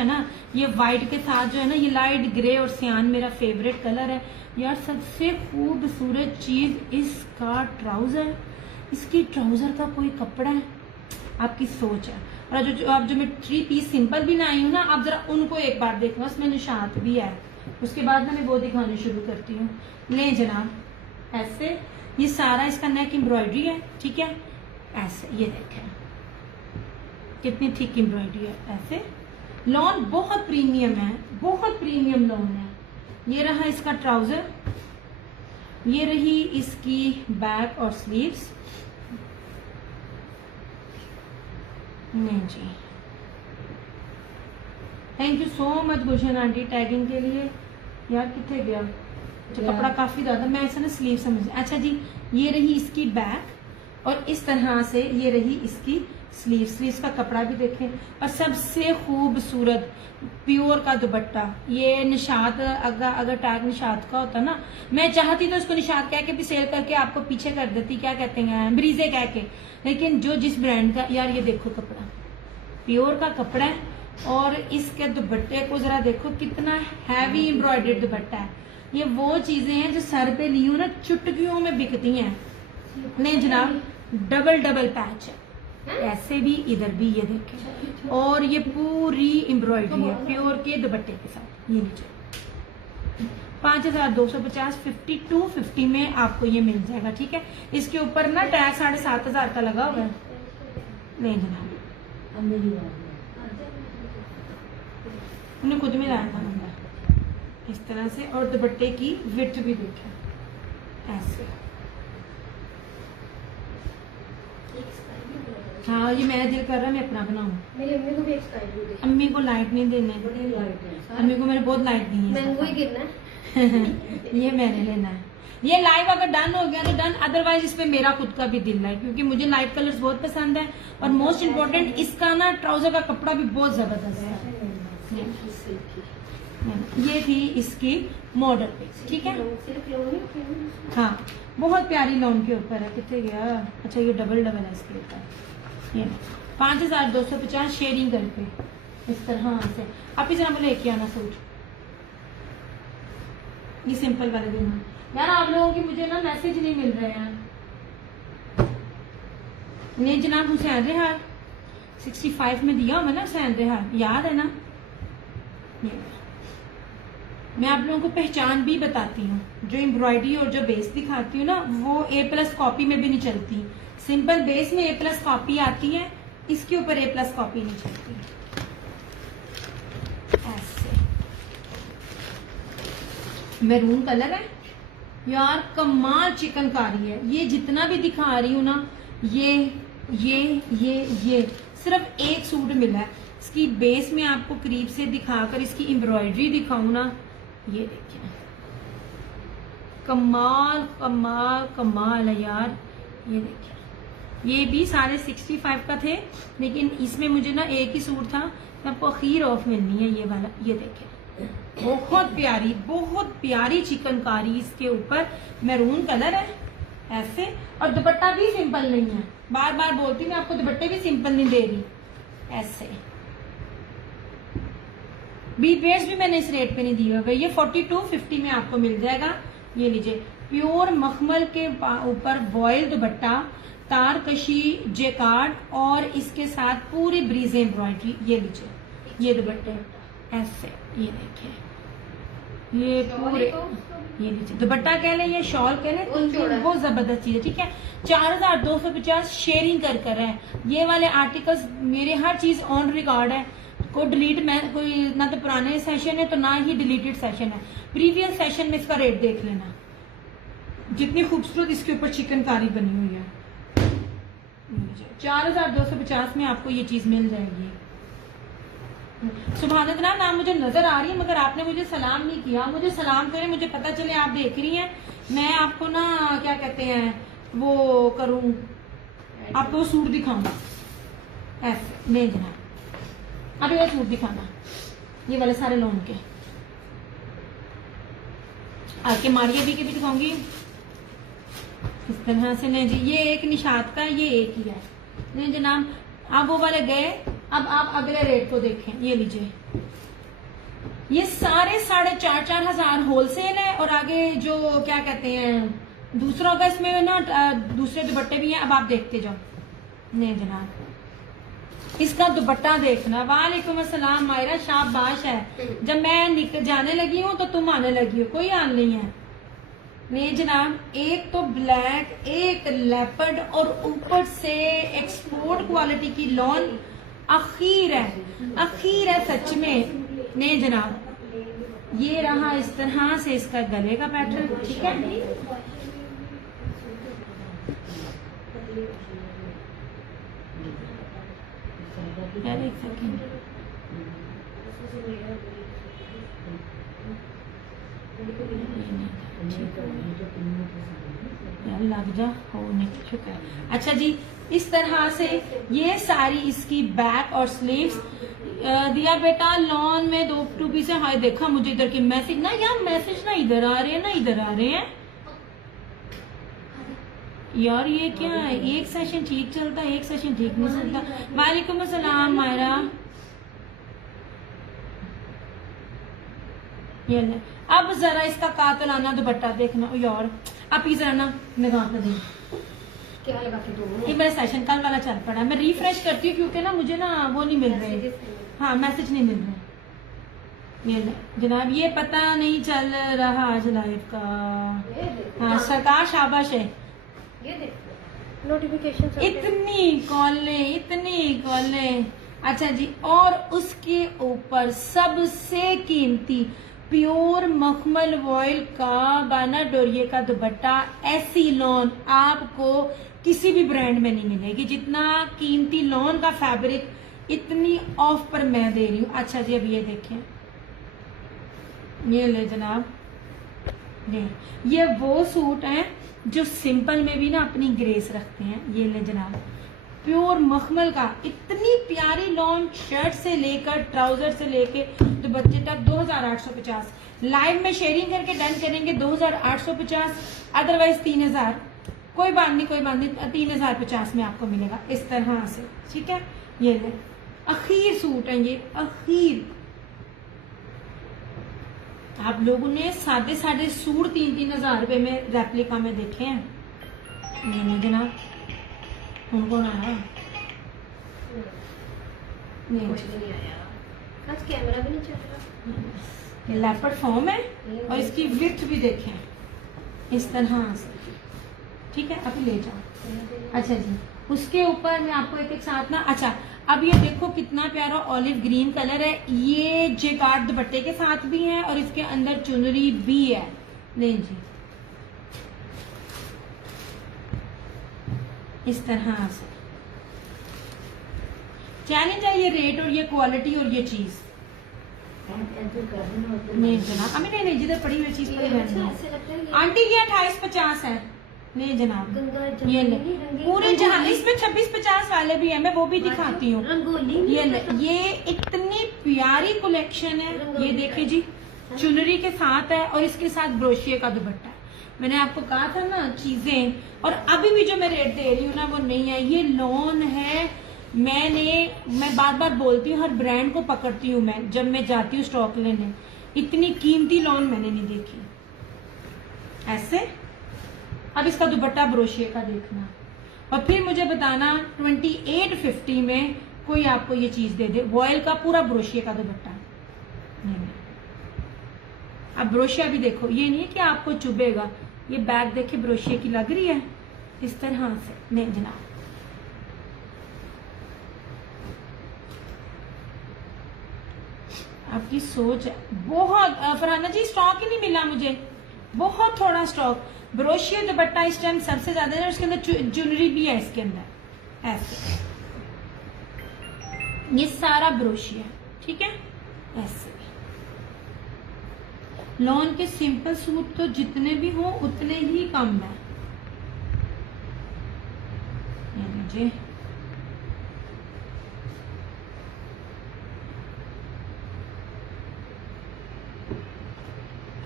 है ना, ये व्हाइट के साथ जो है ना, ये लाइट ग्रे और सियान मेरा फेवरेट कलर है यार। सबसे खूबसूरत चीज इसका ट्राउजर, इसकी ट्राउजर का कोई कपड़ा है, आपकी सोच है। और अब जो मैं 3 पीस सिंपल भी लाई हूँ ना, आप जरा उनको एक बार देखना, उसमें निशात भी है। उसके बाद मैं वो दिखाने शुरू करती हूँ। ले जनाब, ऐसे ये सारा इसका नेक एम्ब्रॉयडरी है, ठीक है। ऐसे ये देखें कितनी थिक एम्ब्रॉयडरी है। ऐसे लॉन बहुत प्रीमियम है, बहुत प्रीमियम लॉन है। ये रहा इसका ट्राउजर, ये रही इसकी बैक और स्लीव्स। नहीं जी, thank you so much Gulshan aunty tagging के लिए। यार कितने गया जो कपड़ा काफी ज्यादा, मैं ऐसा ना स्लीव समझ। अच्छा जी, ये रही इसकी बैक और इस तरह से ये रही इसकी स्लीव। स्लीव्स का कपड़ा भी देखें। और सबसे खूबसूरत प्योर का दुपट्टा, ये निशात, अगर टैग निशात का होता ना, मैं चाहती तो इसको निशात कह के भी सेल करके आपको पीछे कर देती, क्या कहते हैं, ब्रीजे कह के। लेकिन जो जिस ब्रांड का, यार ये देखो कपड़ा प्योर का कपड़ा है। और इसके दुपट्टे को जरा देखो, कितना हैवी एम्ब्रॉयडर्ड दुपट्टा है। ये वो चीजें हैं जो सर पे ली हूं ना, चुटकियों में बिकती हैं। नहीं जनाब, डबल पैच है, ऐसे भी इधर भी, ये देखें। और ये पूरी एम्ब्रॉयडरी है प्योर के दुपट्टे के साथ। ये नीचे 5250, 5250 में आपको ये मिल जाएगा, ठीक है। इसके ऊपर ना टैग 7500 का लगा हुआ है। नहीं जनाब, उन्हें खुद में लाया था नंबर इस तरह से। और दुपट्टे की विड्थ भी देखें ऐसे। हाँ, ये मेरा दिल कर रहा है मैं अपना बनाऊं। मेरी अम्मी को भी एक स्काई ब्लू देखी। अम्मी को लाइट नहीं देने, अम्मी को मैंने बहुत लाइट दी है। मैंगो ही गिरना है। ये मैंने लेना है। ये लाइव अगर डन हो गया तो डन, अदरवाइज इस पे मेरा खुद का भी दिल है, क्योंकि मुझे लाइट कलर्स बहुत पसंद है। और मोस्ट इम्पोर्टेंट, इसका ना ट्राउजर का कपड़ा भी बहुत जबरदस्त है। ये थी इसकी मॉडल पे, ठीक है। हाँ, बहुत प्यारी लॉन के ऊपर है। कितने गया? अच्छा, ये डबल है इसके ऊपर। ये 5250 शेयरिंग करके इस तरह से। आप इस तरह लेके आना सूट, ये सिंपल वाले देना। यार आप लोगों की मुझे ना मैसेज नहीं मिल रहे हैं। नहीं जनाब, हुसैन रेहान 65 में दिया हुआ ना, हुसैन रेहान याद है ना। मैं आप लोगों को पहचान भी बताती हूँ। जो एम्ब्रॉयडरी और जो बेस दिखाती हूँ ना, वो A+ कॉपी में भी नहीं चलती। सिंपल बेस में A+ कॉपी आती है, इसके ऊपर A+ कॉपी नहीं चलती। ऐसे मैरून कलर है यार, कमाल चिकनकारी है। ये जितना भी दिखा रही हूँ ना, ये सिर्फ एक सूट मिला है। इसकी बेस में आपको करीब से दिखाकर इसकी एम्ब्रॉयडरी दिखाऊं ना, ये देखिए कमाल कमाल कमाल है यार। ये देखिए, ये भी सारे 65 का थे, लेकिन इसमें मुझे ना एक ही सूट था, आपको अखीर ऑफ मिलनी है ये वाला। ये देखिए, बहुत प्यारी चिकनकारी इसके ऊपर, मैरून कलर है ऐसे। और दुपट्टा भी सिंपल नहीं है, बार बार बोलती मैं आपको, दुपट्टे भी सिंपल नहीं दे रही। ऐसे बीट वेयर्स भी मैंने इस रेट पे नहीं दिए हुए। ये 4250 में आपको मिल जाएगा। ये लीजिए, प्योर मखमल के ऊपर वॉयल दुपट्टा, तारकशी जेकार्ड और इसके साथ पूरी ब्रीज एम्ब्रॉयडरी। ये लीजिए, ये दुपट्टे ऐसे, ये देखिए, ये पूरे, ये लीजिए दुपट्टा कह ले, ये शॉल कह ले, बहुत जबरदस्त चीज है, ठीक है। 4250 शेयरिंग कर है। ये वाले आर्टिकल्स मेरे हर चीज ऑन रिकॉर्ड है। कोई डिलीट, मैं कोई ना तो पुराने सेशन है तो ना ही डिलीटेड सेशन है। प्रीवियस सेशन में इसका रेट देख लेना, जितनी खूबसूरत इसके ऊपर चिकनकारी बनी हुई है। 4250 में आपको ये चीज मिल जाएगी। सुभान अल्लाह, नाम मुझे नजर आ रही है, मगर आपने मुझे सलाम नहीं किया। मुझे सलाम करें, मुझे पता चले आप देख रही हैं। मैं आपको ना क्या कहते हैं वो करूं, आपको वो सूट दिखाऊंगा ऐसे। नहीं जनाब, अभी वो सूट दिखाना, ये वाले सारे लोन के आके मारिया भी के भी दिखाऊंगी इस तरह से। नहीं जी, ये एक निशात का, ये एक ही है। नहीं जनाब, आप वो वाले गए, अब आप अगले रेट को देखें। ये लीजिए, ये सारे 4,500 हजार होलसेल है, और आगे जो क्या कहते हैं दूसरों का इसमें ना दूसरे दुपट्टे भी हैं। अब आप देखते जाओ। नहीं जनाब, इसका दुपट्टा देखना। वालेकुम अस्सलाम मायरा, शाबाश है। जब मैं जाने लगी हूँ तो तुम आने लगी हो, कोई हाल नहीं है। नहीं जनाब, एक तो ब्लैक, एक लेपर्ड, और ऊपर से एक्सपोर्ट क्वालिटी की लॉन। अखीर है सच में। नहीं जनाब, ये रहा इस तरह से इसका गले का पैटर्न, ठीक है। यार एक सेकंड, यार लग जा, होने चुका है। अच्छा जी, इस तरह से ये सारी इसकी बैक और स्लीव्स दिया बेटा। लॉन में 2 पीस है। हाय देखा मुझे इधर की मैसेज ना, यार मैसेज ना इधर आ रहे हैं ना इधर आ रहे हैं। यार ये क्या है, एक सेशन ठीक चलता है, एक सेशन ठीक नहीं चलता। वालेकुम अस्सलाम मायरा। ये ले, अब जरा इसका कातलाना दुपट्टा देखना। यार आप ही जरा ना निगाह पे दें, क्या लगा के दो। ये मेरा सेशन कल वाला चल पड़ा। मैं रिफ्रेश करती हूँ क्योंकि ना मुझे ना वो नहीं मिल रहे। हाँ, मैसेज नहीं मिल रहे। ये ले जनाब, ये पता नहीं चल रहा आज लाइव का। हाँ सरकार, शाबाश है। ये देखो नोटिफिकेशन इतनी कॉलें। अच्छा जी, और उसके ऊपर सबसे कीमती प्योर मखमल वॉयल का बाना डोरिये का दुपट्टा। ऐसी लॉन आपको किसी भी ब्रांड में नहीं मिलेगी। जितना कीमती लॉन का फैब्रिक इतनी ऑफ पर मैं दे रही हूँ। अच्छा जी, अब ये देखें, ये ले जनाब, ये वो सूट हैं जो सिंपल में भी ना अपनी ग्रेस रखते हैं। ये ले जनाब, प्योर मखमल का, इतनी प्यारी लॉन, शर्ट से लेकर ट्राउजर से लेकर दुपट्टे तक 2850। लाइव में शेयरिंग करके डन करेंगे 2850, अदरवाइज 3000। कोई बात नहीं 3050 में आपको मिलेगा इस तरह से, ठीक है। ये ले अखीर सूट है, ये अखीर। आप लोगों ने सादे सूट 3-3 रुपए में रेप्लिका में देखे हैं। नहीं जनाब, उनको ना आया नहीं आया। आज कैमरा भी नहीं चल रहा। ये लेपर्ड फॉर्म है, और इसकी विड्थ भी देखें इस तरह से, ठीक है। अभी ले जाओ। अच्छा जी, उसके ऊपर मैं आपको एक साथ ना, अच्छा अब ये देखो कितना प्यारा ऑलिव ग्रीन कलर है। ये जेकार्ड दुपट्टे के साथ भी है, और इसके अंदर चुनरी भी है। नहीं जी, इस तरह से चैलेंज है ये रेट और ये क्वालिटी और ये चीज। नहीं जनाब, अभी नहीं जिधर पड़ी हुई चीज पर आंटी ये 2850 है। नहीं जनाब, ये ले पूरे जहां, इसमें 2650 वाले भी है, मैं वो भी दिखाती हूँ। ये ले, ये इतनी प्यारी कलेक्शन है। ये देखिए जी, चुनरी के साथ है, और इसके साथ ब्रोशिये का दुपट्टा है। मैंने आपको कहा था ना चीजें, और अभी भी जो मैं रेट दे रही हूँ ना वो नहीं है। ये लॉन है। मैं बार बार बोलती हूँ, हर ब्रांड को पकड़ती हूँ मैं जब मैं जाती हूँ स्टॉक लेने। इतनी कीमती लॉन मैंने नहीं देखी ऐसे। अब इसका दुपट्टा ब्रोशिये का देखना, और फिर मुझे बताना 2850 में कोई आपको ये चीज दे दे, वॉयल का पूरा ब्रोशिये का दुपट्टा। नहीं, अब ब्रोशिया भी देखो, ये नहीं है कि आपको चुभेगा। ये बैग देखे ब्रोशिये की लग रही है इस तरह से। नहीं जनाब, आपकी सोच है बहुत। फरहाना जी, स्टॉक ही नहीं मिला मुझे, बहुत थोड़ा स्टॉक। ब्रोशिया दुपट्टा इस टाइम सबसे ज्यादा है, उसके अंदर चुनरी भी है इसके अंदर ऐसे। ये सारा ब्रोशिया, ठीक है। ऐसे लॉन के सिंपल सूट तो जितने भी हो उतने ही कम है। ये लीजिए,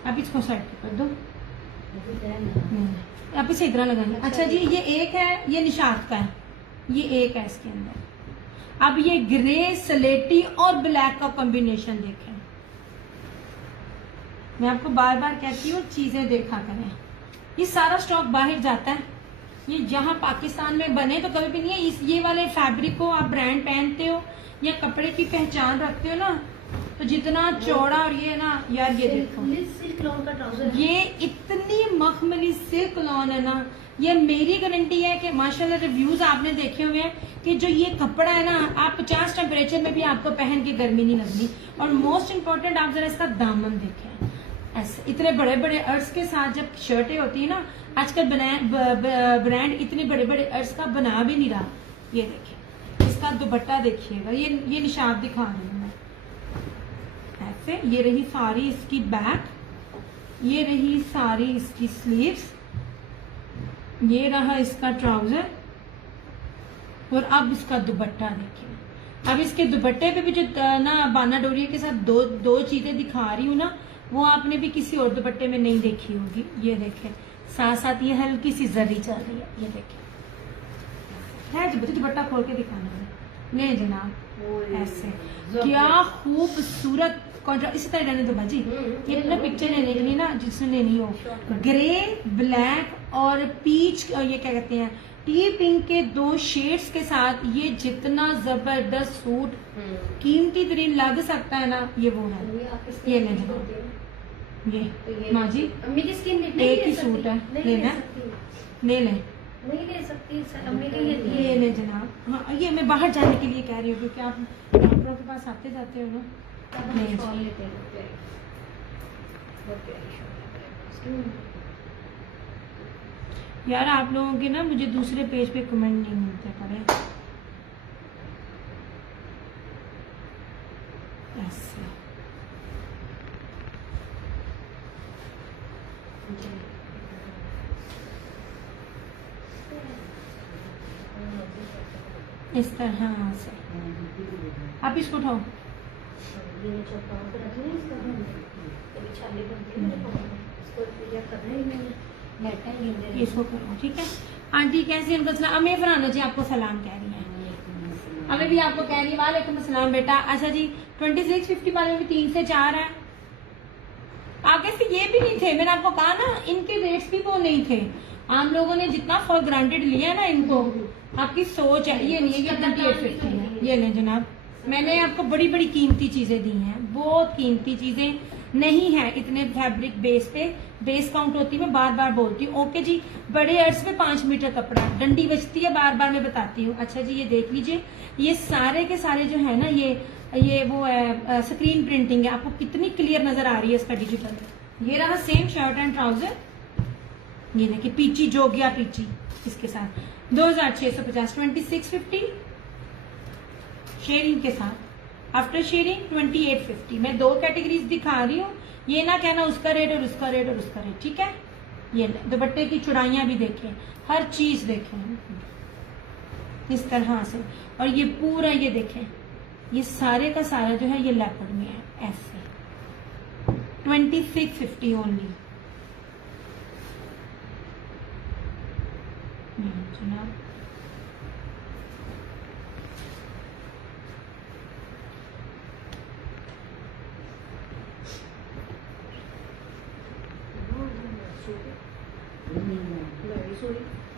अब इसको साइड कर दो। आप इसे इधर लगाइए। अच्छा जी, ये एक है, ये निशात का है, ये एक है इसके अंदर। अब ये ग्रे, स्लेटी और ब्लैक का कॉम्बिनेशन देखें, मैं आपको बार बार कहती हूँ चीजें देखा करें। ये सारा स्टॉक बाहर जाता है, ये जहाँ पाकिस्तान में बने तो कभी भी नहीं है। ये वाले फैब्रिक को आप ब्रांड पहनते हो या कपड़े की पहचान रखते हो ना, तो जितना चौड़ा और ये ना यार, ये देखो सिल्क लॉन का ट्राउजर, ये इतनी मखमली सिल्क लॉन है ना, ये मेरी गारंटी है कि माशाल्लाह रिव्यूज आपने देखे हुए हैं कि जो ये कपड़ा है ना, आप 50 टेम्परेचर में भी आपको पहन के गर्मी नहीं लगनी। और मोस्ट इम्पोर्टेंट, आप जरा इसका दामन देखें, ऐसे इतने बड़े बड़े अर्ज के साथ जब शर्टें होती है ना, आजकल ब्रांड इतने बड़े बड़े अर्ज का बना भी नहीं रहा। ये देखिए इसका दुपट्टा देखिएगा, ये निशान दिखा रही हूँ मैं ऐसे। ये रही सारी इसकी बैक, ये रही सारी इसकी स्लीव्स, ये रहा इसका ट्राउजर, और अब इसका दुपट्टा देखिए। अब इसके दुपट्टे पे भी जो ना बाना डोरिया के साथ दो चीजें दिखा रही हूँ ना, वो आपने भी किसी और दुपट्टे में नहीं देखी होगी। ये देखें, साथ साथ ये हल्की सी जरी चल रही है, ये देखें है जी। दुपट्टा खोल के दिखाना है, नहीं जनाब ऐसे, क्या खूबसूरत कॉन्ट्रास्ट। इसी तरह रहने दो भाजी, ये अपना पिक्चर लेने के लिए ना, जिसने लेनी हो, ग्रे ब्लैक और पीच, ये क्या कहते हैं, टी पिंक के 2 शेड्स के साथ ये जितना जबरदस्त सूट कीमती तरीन लग सकता है ना, ये वो है। ये ले ये माँ जी, अम्मी की स्किन एक ही सूट है, लेना ले लें, नहीं ले सकती अम्मी के लिए। ये ले जनाब। हाँ, ये मैं बाहर जाने के लिए कह रही हूँ क्योंकि आप डॉक्टरों के पास आते जाते हो ना। यार आप लोगों के ना मुझे दूसरे पेज पे कमेंट नहीं मिलते पड़े ऐसे। इस तरह से आप इसको उठाओ, इसको करो, ठीक है। आंटी कैसे, उनका सलाम। अम्मी फरहाना जी आपको सलाम कह रही हैं, हमें भी आपको कह रही है वालेकुम अस्सलाम बेटा। अच्छा जी, 2650 वाले में भी 3 से 4 है। आगे से ये भी नहीं थे, मैंने आपको कहा ना, इनके रेट्स भी वो नहीं थे। आम लोगों ने जितना फॉर ग्रांटेड लिया ना इनको, आपकी सोच है, ये नहीं है कि 2850 है। ये लें जनाब, मैंने आपको बड़ी बड़ी कीमती चीजें दी हैं, बहुत कीमती चीजें नहीं है इतने फैब्रिक बेस पे। बेस काउंट होती है, मैं बार बार बोलती हूँ। ओके जी, बड़े अर्ज पे 5 मीटर कपड़ा, डंडी बचती है, बार बार मैं बताती हूँ। अच्छा जी, ये देख लीजिए, ये सारे के सारे जो है ना, ये वो है स्क्रीन प्रिंटिंग है। आपको कितनी क्लियर नजर आ रही है इसका डिजिटल। ये रहा सेम शर्ट एंड ट्राउजर, ये देखिए पीची जोगिया पीची इसके साथ 2650, 2650 शेयरिंग के साथ। After sharing 2850। मैं 2 कैटेगरीज दिखा रही हूँ, ये ना कहना उसका रेट और उसका रेट और उसका रेट, ठीक है। ये दुपट्टे की चौड़ाइयां भी देखें, हर चीज देखें इस तरह से। और ये पूरा ये देखें, ये सारे का सारा जो है ये लेपर्ड में है ऐसे। 2650 ओनली जनाब।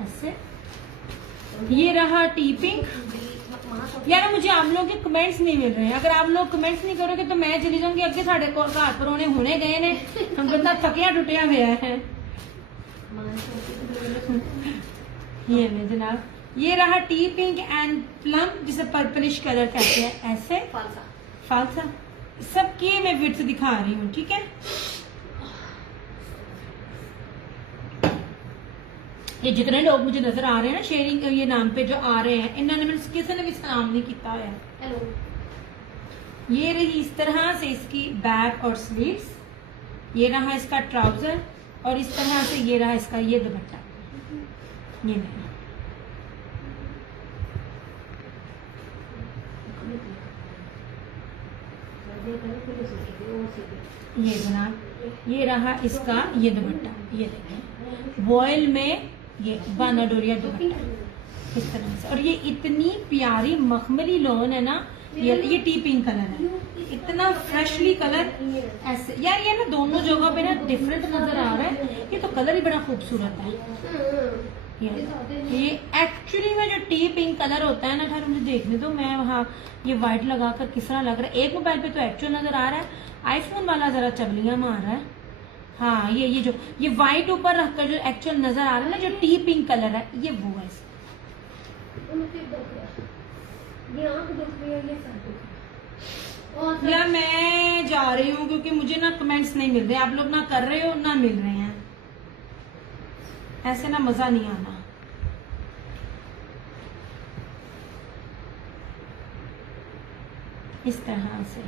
ऐसे ये रहा टी पिंक। यार मुझे आप लोगों के कमेंट्स नहीं मिल रहे हैं। अगर आप लोग कमेंट्स नहीं करोगे तो मैं चली जाऊंगी अगे साढ़े घर परौने होने गए ने, हम बंदा थकिया टुटिया गया है। ये ले जनाब, ये रहा टी पिंक एंड प्लम, जिसे पर्पलिश कलर कहते हैं ऐसे। फालसा सबकी मैं विड्थ दिखा रही हूँ, ठीक है। ये जितने लोग मुझे नजर आ रहे हैं ना शेयरिंग ये नाम पे जो आ रहे हैं, इन्होंने मैंने किसी ने भी सलाम नहीं किया है। हेलो। ये रही इस तरह से इसकी बैक और स्लीव्स, ये रहा इसका ट्राउजर, और इस तरह से ये रहा इसका ये दुपट्टा। ये नहीं, ये जनाब, ये रहा इसका ये दुपट्टा। ये देखें वॉयल में ये बाना डोरिया दुपट्टा इस तरह से। और ये इतनी प्यारी मखमली लोन है ना, ये टी पिंक कलर है, इतना फ्रेशली कलर ऐसे यार। ये ना दोनों जगह पे ना डिफरेंट नजर आ रहा है, ये तो कलर ही बड़ा खूबसूरत है। ये एक्चुअली में जो टी पिंक कलर होता है ना, खैर मुझे देखने दो, मैं वहाँ ये व्हाइट लगाकर किस तरह लग रहा है। एक मोबाइल पे तो एक्चुअल नजर आ रहा है, आईफोन वाला जरा चबलियां मार रहा है। हाँ ये जो ये व्हाइट ऊपर रखकर जो एक्चुअल नजर आ रहा है ना, जो टी पिंक कलर है, ये वो है। यार मैं जा रही हूँ क्योंकि मुझे ना कमेंट्स नहीं मिल रहे, आप लोग ना कर रहे हो ना मिल रहे हैं, ऐसे ना मजा नहीं आना। इस तरह से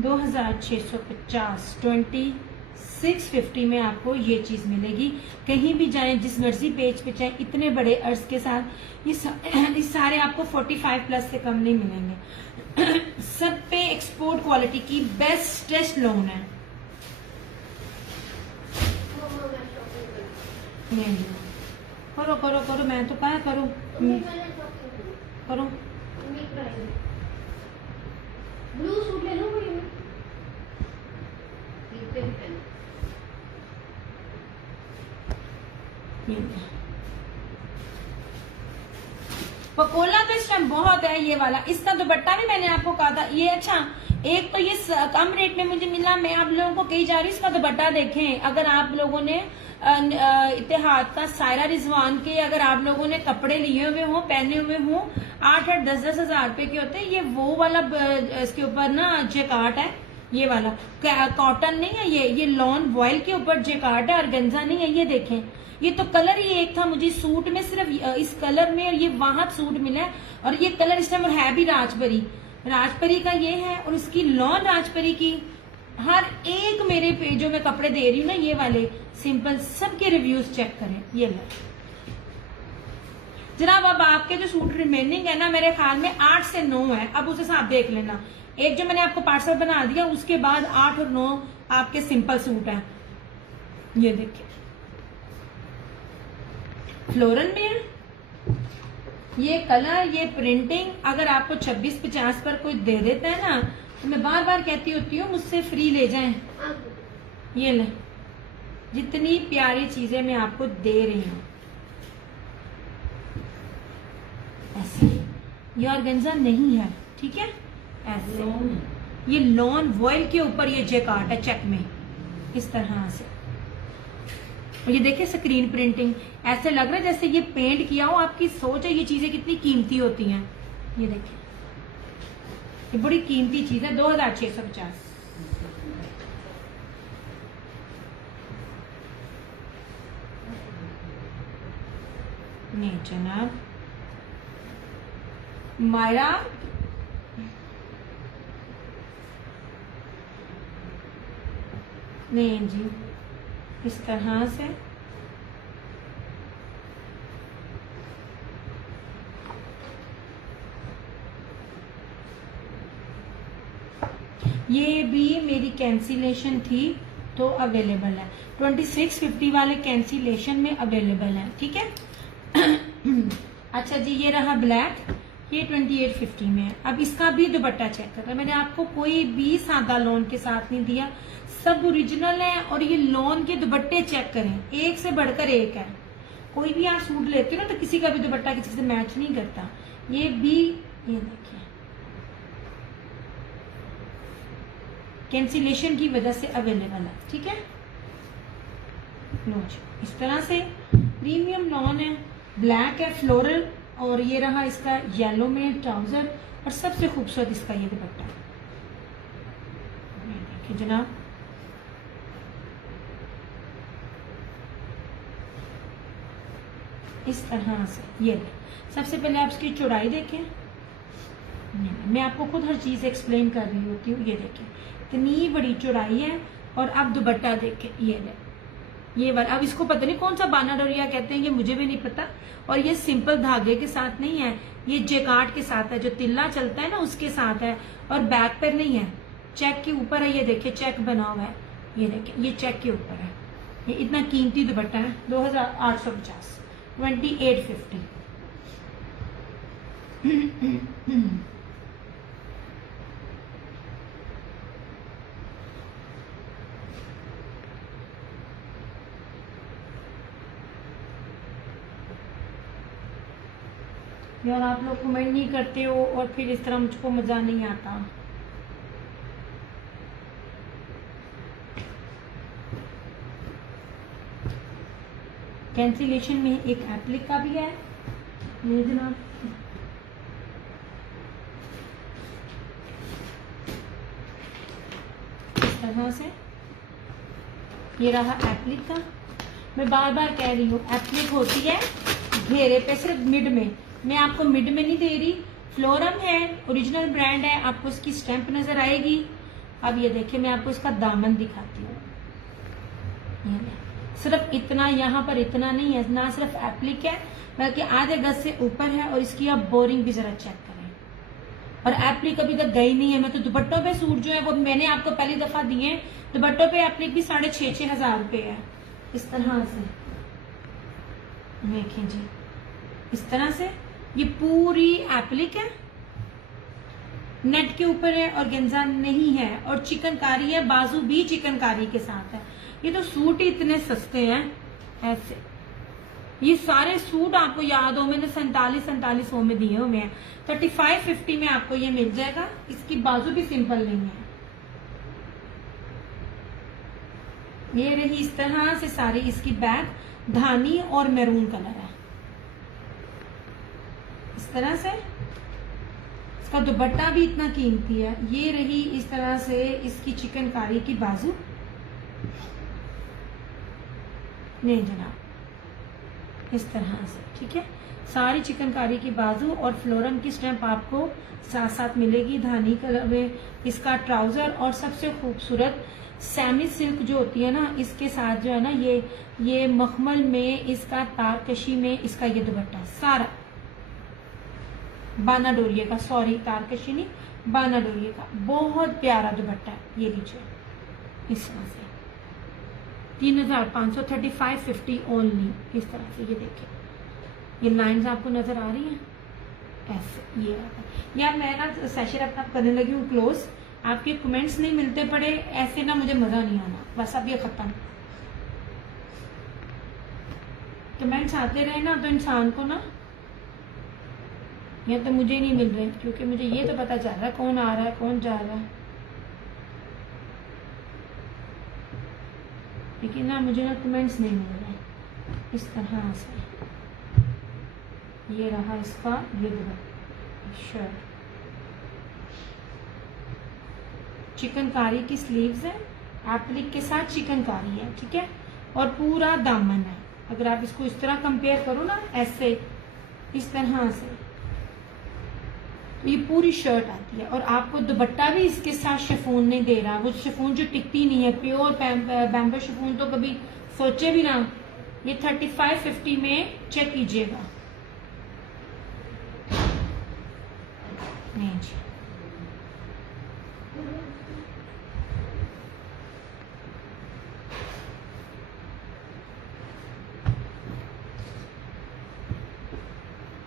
2650 2650 में आपको ये चीज मिलेगी। कहीं भी जाएं, जिस मर्जी पेज पे चाहे, इतने बड़े अर्ज के साथ ये सारे आपको 45 प्लस से कम नहीं मिलेंगे। सब पे एक्सपोर्ट क्वालिटी की बेस्टेस्ट लोन है। नहीं करो करो करो, मैं तो कहा करो करो। ब्लू सूट ले लो कोई पकोला तो इस टाइम बहुत है ये वाला। इसका दुपट्टा भी मैंने आपको कहा था ये अच्छा, एक तो ये कम रेट में मुझे मिला, मैं आप लोगों को कही जा रही हूँ इसका दुपट्टा देखें। अगर आप लोगों ने इतिहाद का सायरा रिजवान के अगर आप लोगों ने कपड़े लिए हुए हों, पहने हुए हों, 8-8 10-10 हजार रुपए के होते हैं। ये वो वाला इसके ऊपर ना जेकार्ट है, ये वाला कॉटन नहीं है, ये लॉन वॉयल के ऊपर जेकार्ट है, ऑर्गेन्जा नहीं है। ये देखें, ये तो कलर ही एक था मुझे सूट में, सिर्फ इस कलर में, और ये वहां सूट मिला है। और ये कलर इस टाइम है भी राजपरी का ये है, और इसकी लॉन राजपरी की। हर एक मेरे पे जो मैं कपड़े दे रही हूँ ना, ये वाले सिंपल, सबके रिव्यूज चेक करें। ये लो जनाब, अब आपके जो सूट रिमेनिंग है ना, मेरे ख्याल में 8 से 9 है। अब उस हिसाब देख लेना, एक जो मैंने आपको पार्सल बना दिया, उसके बाद 8 और 9 आपके सिंपल सूट है। ये देखिए फ्लोरल में है ये कलर, ये प्रिंटिंग। अगर आपको 26-50 पर कोई दे देता है ना, तो मैं बार बार कहती होती हूँ मुझसे फ्री ले जाएं। ये ले, जितनी प्यारी चीजें मैं आपको दे रही हूँ ऐसे। ये ऑर्गेन्जा नहीं है, ठीक है, ऐसे। ये लॉन वॉयल के ऊपर ये जेकार्ट है चेक में, इस तरह से। और ये देखिए स्क्रीन प्रिंटिंग, ऐसे लग रहा है जैसे ये पेंट किया हो। आपकी सोच है ये चीजें कितनी कीमती होती हैं। ये देखिए, ये बड़ी कीमती चीज है। 2650। नहीं जनाब, मायरा नहीं जी, इस तरह से ये भी मेरी कैंसिलेशन थी तो अवेलेबल है। 2650 वाले कैंसिलेशन में अवेलेबल है, ठीक है। अच्छा जी, ये रहा ब्लैक, ये 2850 में है। अब इसका भी दुपट्टा चेक कर, मैंने आपको कोई भी सादा लोन के साथ नहीं दिया, सब ओरिजिनल है। और ये लोन के दुपट्टे चेक करें, एक से बढ़कर एक है। कोई भी आप सूट लेते हो ना, तो किसी का भी दुपट्टा किसी से मैच नहीं करता। ये भी, ये देखिए, कैंसिलेशन की वजह से अवेलेबल है, ठीक है। लो जी, इस तरह से प्रीमियम लॉन है, ब्लैक है, फ्लोरल, और ये रहा इसका येलो में ट्राउजर, और सबसे खूबसूरत इसका ये दुपट्टा। देखिए जनाब, इस तरह से। ये सबसे पहले आप इसकी चौड़ाई देखें, मैं आपको खुद हर चीज एक्सप्लेन कर रही होती हूँ। ये देखें, इतनी बड़ी चौड़ाई है। और अब दुपट्टा देखें, ये वाला। अब इसको पता नहीं कौन सा बाना डोरिया कहते हैं, ये मुझे भी नहीं पता। और ये सिंपल धागे के साथ नहीं है, ये जेकार्ट के साथ है, जो तिल्ला चलता है ना उसके साथ है। और बैक पर नहीं है, चेक के ऊपर है। ये देखिए चेक बना हुआ है, ये देखिए, ये चेक के ऊपर है। ये इतना कीमती दुपट्टा है, 2850, 2850। यार आप लोग कमेंट नहीं करते हो और फिर इस तरह मुझको मजा नहीं आता। कैंसिलेशन में एक एप्लिक का भी है ये जनाब, इस तरह से ये रहा एप्लिक का। मैं बार बार कह रही हूँ एप्लिक होती है घेरे पे सिर्फ मिड में, मैं आपको मिड में नहीं दे रही। फ्लोरम है, ओरिजिनल ब्रांड है, आपको इसकी स्टैंप नजर आएगी। अब ये देखिए मैं आपको इसका दामन दिखाती हूँ, सिर्फ इतना, यहाँ पर इतना नहीं है, ना सिर्फ एप्लिक है बल्कि आधे गज से ऊपर है। और इसकी आप बोरिंग भी जरा चेक करें। और एप्लिक अभी तक गई नहीं है। मैं तो दुपट्टों पे सूट जो है वो मैंने आपको पहली दफा दिए हैं, दुपट्टों पे एप्लिक भी 6,500 रुपये है। इस तरह से देखें जी, इस तरह से ये पूरी एप्लिक है, नेट के ऊपर है और गेंजा नहीं है और चिकनकारी है, बाजू भी चिकनकारी के साथ है। ये तो सूट ही इतने सस्ते हैं ऐसे, ये सारे सूट आपको याद हो मैंने 4700 में दिए हुए हैं। 3550 में आपको ये मिल जाएगा। इसकी बाजू भी सिंपल नहीं है। ये रही इस तरह से सारी इसकी बैक, धानी और मैरून कलर है इस तरह से। इसका दुपट्टा भी इतना कीमती है। ये रही इस तरह से इसकी चिकनकारी की बाजू। नहीं जनाब, इस तरह से, ठीक है। सारी चिकनकारी की बाजू और फ्लोरम की स्टैंप आपको साथ साथ मिलेगी धानी कलर में। इसका ट्राउजर और सबसे खूबसूरत सेमी सिल्क जो होती है ना, इसके साथ जो है ना ये मखमल में इसका तारकशी में इसका ये दुपट्टा सारा बाना डोरिये का, सॉरी तारकशी नहीं, बाना डोरिये का बहुत प्यारा दुपट्टा है। ये लीजिए इस तरह से 3,500, 3550 ओनली। इस तरह से ये देखिए, ये लाइंस आपको नजर आ रही हैं ऐसे। ये यार मैं ना सेशन अपना करने लगी हूँ क्लोज, आपके कमेंट्स नहीं मिलते पड़े ऐसे ना, मुझे मजा नहीं आना। बस अब ये खत्म, कमेंट्स आते रहे ना तो इंसान को ना, या तो मुझे नहीं मिल रहे क्योंकि मुझे ये तो पता चल रहा है कौन आ रहा है कौन जा रहा है, लेकिन ना मुझे ना कमेंट्स नहीं मिल रहे इस तरह से। ये रहा इसका ये शर्ट, चिकनकारी की स्लीव्स है, एप्लिक के साथ चिकनकारी है, ठीक है। और पूरा दामन है। अगर आप इसको इस तरह कंपेयर करो ना ऐसे, इस तरह से, तो ये पूरी शर्ट आती है। और आपको दुपट्टा भी इसके साथ शिफॉन नहीं दे रहा, वो शिफॉन जो टिकती नहीं है, प्योर बैम्बो शिफॉन तो कभी सोचे भी ना। ये 3550 में चेक कीजिएगा। नहीं जी,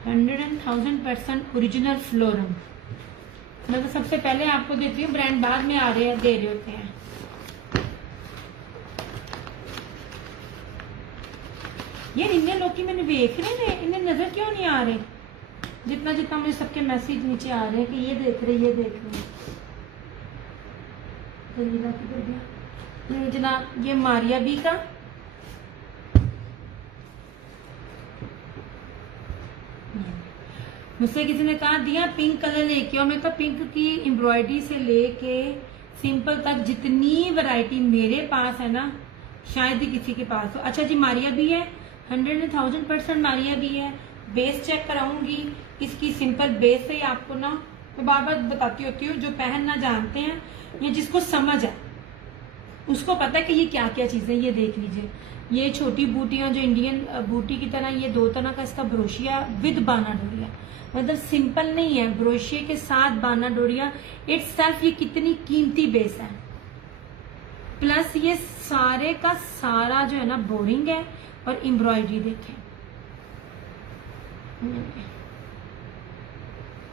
$100 and 1000% ओरिजिनल फ्लोरम। मैं तो सबसे पहले आपको देती हूँ, ब्रांड बाद में आ रहे हैं, दे रहे होते हैं। ये इन्हें लोग की मैंने देख रहे हैं, इन्हें नजर क्यों नहीं आ रहे? जितना जितना मुझे सबके मैसेज नीचे आ रहे हैं कि ये देख रहे, ये देख रहे। नहीं जनाब, ये मारिया बी का मुझसे किसी ने कहा दिया पिंक कलर लेके आओ। मैं कहा पिंक की एम्ब्रॉयडरी से लेके सिंपल तक जितनी वैरायटी मेरे पास है ना, शायद ही किसी के पास हो। अच्छा जी, मारिया भी है, 100 and 1000% मारिया भी है। बेस चेक कराऊंगी इसकी, सिंपल बेस है आपको ना, मैं बार बार बताती होती हूँ। जो पहनना जानते हैं या जिसको समझ है उसको पता है कि ये क्या क्या चीजें। ये देख लीजिए, ये छोटी बूटियां जो इंडियन बूटी की तरह, ये 2 तरह का इसका ब्रोशिया विद बाना डोरिया, मतलब सिंपल नहीं है, ब्रोशिया के साथ बाना डोरिया इटसेल्फ। ये कितनी कीमती बेस है, प्लस ये सारे का सारा जो है ना बोरिंग है और एम्ब्रॉयडरी देखें।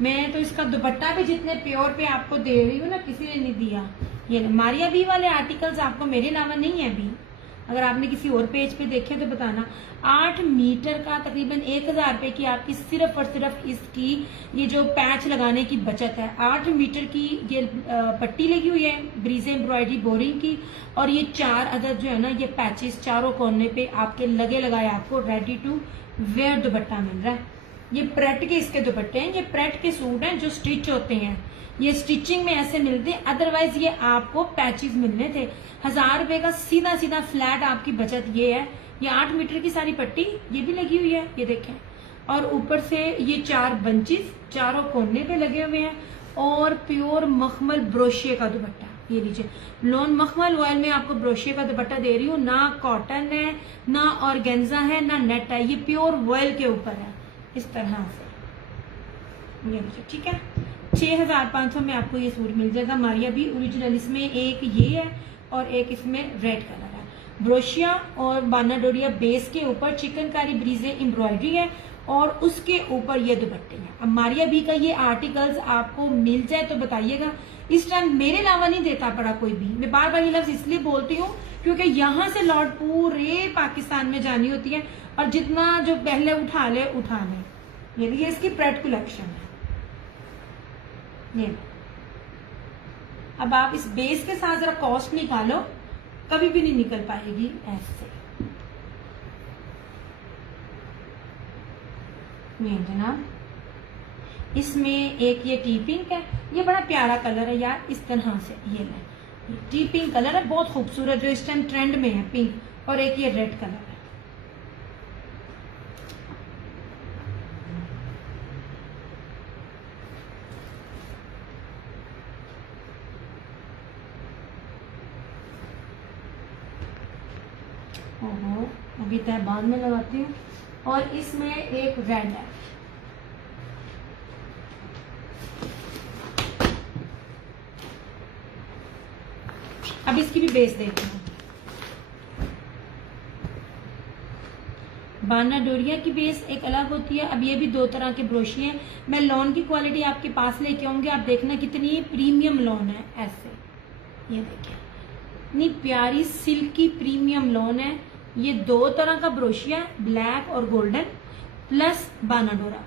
मैं तो इसका दुपट्टा भी जितने प्योर पे आपको दे रही हूँ ना, किसी ने नहीं दिया। ये मारिया बी वाले आर्टिकल्स आपको मेरे अलावा नहीं है अभी, अगर आपने किसी और पेज पे देखे तो बताना। 8 मीटर का तकरीबन 1000 रुपए की आपकी सिर्फ और सिर्फ इसकी ये जो पैच लगाने की बचत है। 8 मीटर की ये पट्टी लगी हुई है ब्रीजे एम्ब्रॉयडरी बोरिंग की, और ये 4 अदद जो है ना ये पैचेस चारों कोने पे आपके लगे लगाए आपको रेडी टू वेयर दुपट्टा मिल रहा है। ये प्रेट के इसके दुपट्टे हैं, ये प्रेट के सूट हैं जो स्टिच होते हैं, ये स्टिचिंग में ऐसे मिलते हैं, अदरवाइज ये आपको पैचेस मिलने थे। 1000 रुपए का सीधा सीधा फ्लैट आपकी बचत ये है। ये 8 मीटर की सारी पट्टी ये भी लगी हुई है, ये देखें, और ऊपर से ये 4 बंचेस चारों कोने पे लगे हुए हैं, और प्योर मखमल ब्रोशिया का दुपट्टा। ये लीजिए, लॉन मखमल ऑयल में आपको ब्रोशिया का दुपट्टा दे रही हूँ, ना कॉटन है ना ऑर्गेन्जा है ना नेट है, ये प्योर वॉयल के ऊपर है इस तरह से। ये लीजिए, ठीक है, 6500 में आपको ये सूट मिल जाएगा। मारिया भी ओरिजिनल, इसमें एक ये है और एक इसमें रेड कलर है। ब्रोशिया और बाना डोरिया बेस के ऊपर चिकनकारी ब्रीजे एम्ब्रॉयडरी है, और उसके ऊपर ये दुपट्टे हैं। अब मारिया भी का ये आर्टिकल्स आपको मिल जाए तो बताइएगा। इस टाइम मेरे अलावा नहीं देता पड़ा कोई भी। मैं बार बार ये लफ्ज इसलिए बोलती हूँ क्योंकि यहाँ से लौट पूरे पाकिस्तान में जानी होती है, और जितना जो पहले उठा ले उठा ले। ये इसकी प्रेड कलेक्शन है। ये अब आप इस बेस के साथ जरा कॉस्ट निकालो, कभी भी नहीं निकल पाएगी ऐसे। ये जनाब, इसमें एक ये टी पिंक है, ये बड़ा प्यारा कलर है यार, इस तरह से ये टी पिंक कलर है, बहुत खूबसूरत, जो इस टाइम ट्रेंड में है पिंक, और एक ये रेड कलर है। ओहो, अभी तय बाद में लगाती हूँ। और इसमें एक रेड है, अब इसकी भी बेस देखते हैं। बाना डोरिया की बेस एक अलग होती है। अब ये भी 2 तरह के ब्रोशी हैं। मैं लॉन की क्वालिटी आपके पास लेके आऊंगी, आप देखना कितनी प्रीमियम लॉन है। ऐसे ये देखिए, इतनी प्यारी सिल्की प्रीमियम लॉन है। ये 2 तरह का ब्रोशिया है, ब्लैक और गोल्डन, प्लस बाना डोरा।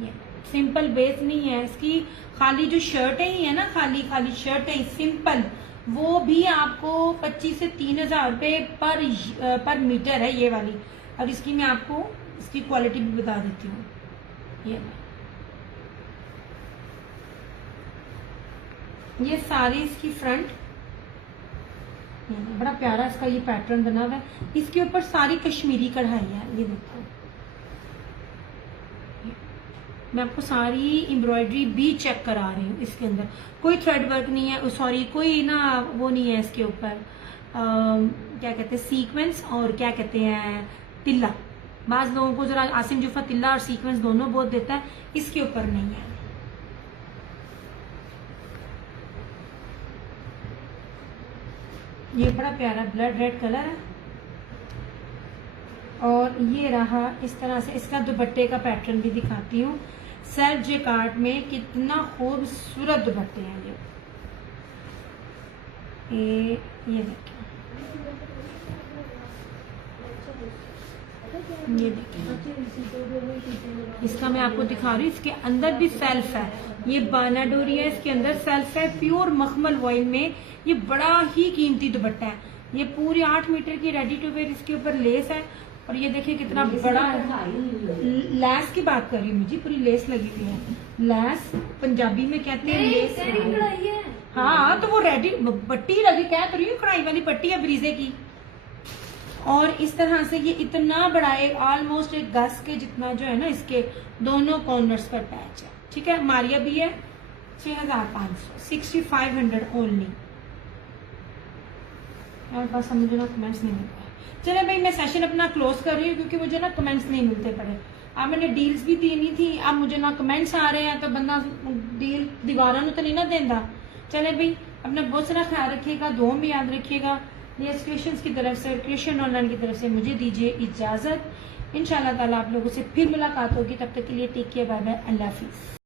ये सिंपल बेस नहीं है इसकी, खाली जो शर्टें ही है ना, खाली शर्टें सिंपल, वो भी आपको 25 से 3000 रुपए पर मीटर है ये वाली। और इसकी मैं आपको इसकी क्वालिटी भी बता देती हूँ। ये सारी इसकी फ्रंट, बड़ा प्यारा इसका ये पैटर्न बना हुआ है। इसके ऊपर सारी कश्मीरी कढ़ाई है, ये देखो। मैं आपको सारी एम्ब्रॉयडरी भी चेक करा रही हूँ। इसके अंदर कोई थ्रेड वर्क नहीं है, सॉरी कोई ना वो नहीं है इसके ऊपर, क्या कहते हैं सीक्वेंस, और क्या कहते हैं तिल्ला। बाज लोगों को जरा आसिम जुफा तिल्ला और सीक्वेंस दोनों बहुत देता है, इसके ऊपर नहीं है। ये बड़ा प्यारा ब्लड रेड कलर है, और ये रहा इस तरह से। इसका दुपट्टे का पैटर्न भी दिखाती हूँ। सेल्फ जेकार्ड में कितना खूबसूरत दुपट्टे हैं ये देखिए, ये देखिए, इसका मैं आपको दिखा रही हूँ। इसके अंदर भी सेल्फ है, ये बाना डोरी है, इसके अंदर सेल्फ है प्योर मखमल वॉइल में। ये बड़ा ही कीमती दुपट्टा है। ये पूरी 8 मीटर की रेडी टू वेयर, इसके ऊपर लेस है, और ये देखिए कितना बड़ा है। लेस की बात कर रही हूँ मुझे, पूरी लेस लगी हुई है। लेस पंजाबी में कहते हैं लेस। हाँ, तो वो रेडी पट्टी लगी, क्या तो रही हूँ, कढ़ाई वाली पट्टी है ब्रीजे की। और इस तरह से ये इतना बड़ा है, ऑलमोस्ट एक गज के जितना जो है ना, इसके दोनों कॉर्नर्स पर पैच है। ठीक है, मारिया भी है 6500, 6500 ओनली। और बस मुझे ना कमेंट्स नहीं मिलते। चले भाई, मैं सेशन अपना क्लोज कर रही हूँ क्योंकि मुझे ना कमेंट्स नहीं मिलते पड़े। अब मैंने डील्स भी देनी थी, अब मुझे ना कमेंट्स आ रहे हैं, तो बंदा डील दीवारा तो नहीं ना देंदा। चले भाई, अपना बहुत सारा ख्याल रखिएगा, दुआ में याद रखिएगा। ये क्रिएशंस की तरफ से, क्रिएशन ऑनलाइन की तरफ से मुझे दीजिए इजाजत। इंशाल्लाह ताला आप लोगों से फिर मुलाकात होगी, तब तक के लिए टेक केयर, बाय बाय, अल्लाह हाफिज।